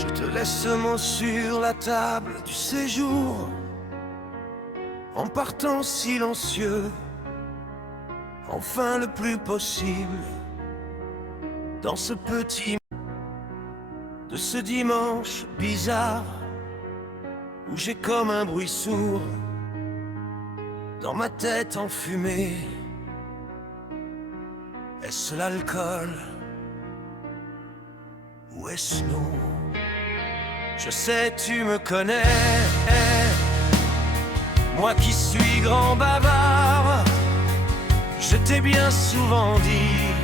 Je te laisse ce mot sur la table du séjour, en partant silencieux, enfin le plus possible, dans ce petit de ce dimanche bizarre, où j'ai comme un bruit sourd dans ma tête enfumée. Est-ce l'alcool ou est-ce nous? Je sais, tu me connais, moi qui suis grand bavard. Je t'ai bien souvent dit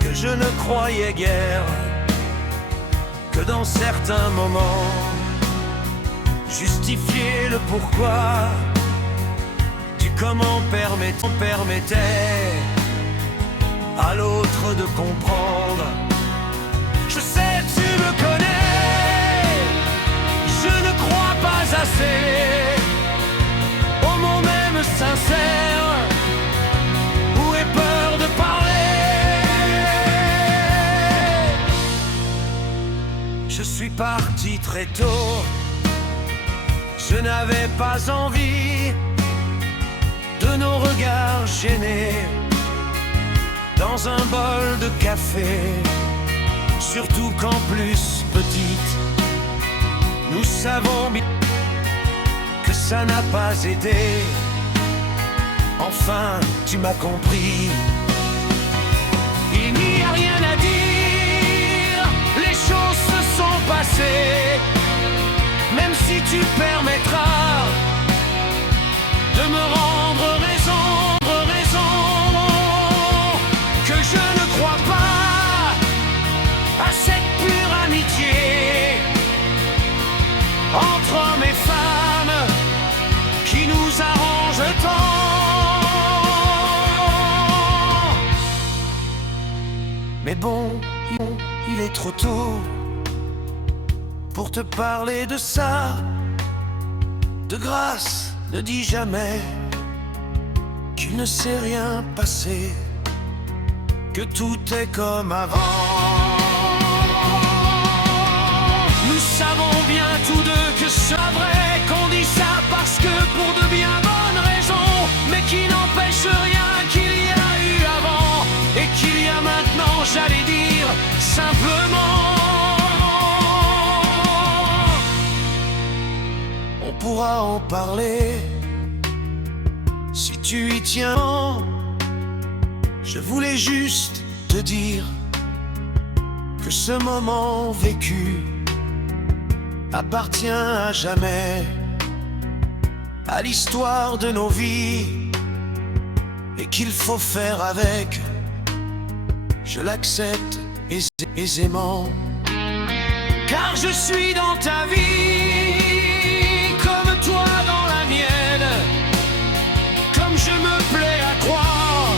que je ne croyais guère que dans certains moments justifier le pourquoi du comment permettait à l'autre de comprendre. Je sais, tu me connais, je ne crois pas assez aux mots même sincères, où est peur de parler. Je suis parti très tôt, je n'avais pas envie de nos regards gênés dans un bol de café. Surtout qu'en plus petite, nous savons bien que ça n'a pas aidé. Enfin, tu m'as compris. Il n'y a rien à dire, les choses se sont passées. Même si tu permettras de me rendre raison, que je ne crois pas à cette pure amitié entre hommes et femmes qui nous arrange tant. Mais bon, il est trop tôt pour te parler de ça. De grâce, ne dis jamais qu'il ne s'est rien passé, que tout est comme avant. Nous savons bien tous deux que c'est vrai, qu'on dit ça parce que pour de bien bonnes raisons, mais qui n'empêche rien qu'il y a eu avant et qu'il y a maintenant, j'allais dire, simplement. On pourra en parler si tu y tiens. Je voulais juste te dire que ce moment vécu appartient à jamais à l'histoire de nos vies et qu'il faut faire avec. Je l'accepte aisément, car je suis dans ta vie comme toi dans la mienne, comme je me plais à croire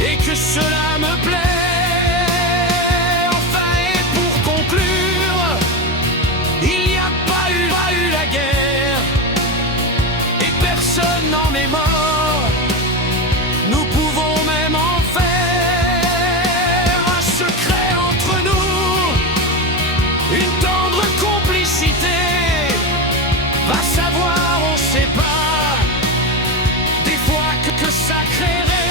et que cela me plaît. Enfin, et pour conclure, il n'y a pas eu la guerre et personne n'en est mort. Nous pouvons même en faire un secret entre nous, une tendre complicité. Va savoir, on sait pas, des fois que ça créerait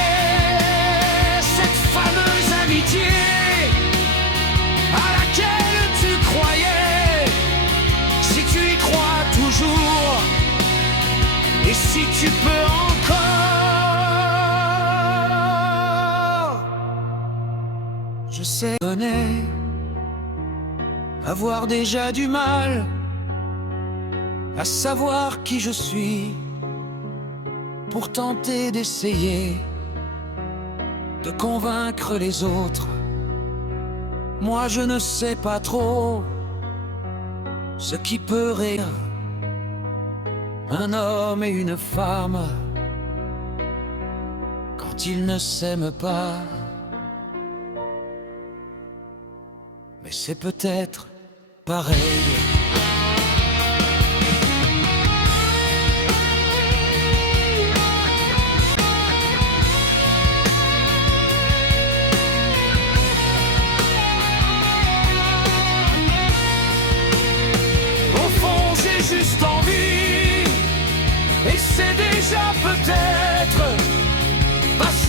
cette fameuse amitié à laquelle tu croyais, si tu y crois toujours, et si tu peux encore. Je sais, avoir déjà du mal à savoir qui je suis, pour tenter d'essayer de convaincre les autres. Moi je ne sais pas trop ce qui peut rire un homme et une femme quand ils ne s'aiment pas. Mais c'est peut-être pareil.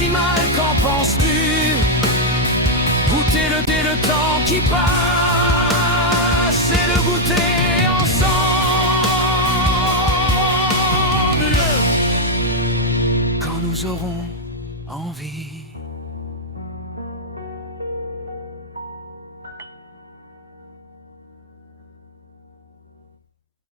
si mal, qu'en penses-tu? Goûter le temps qui passe et le goûter ensemble quand nous aurons envie.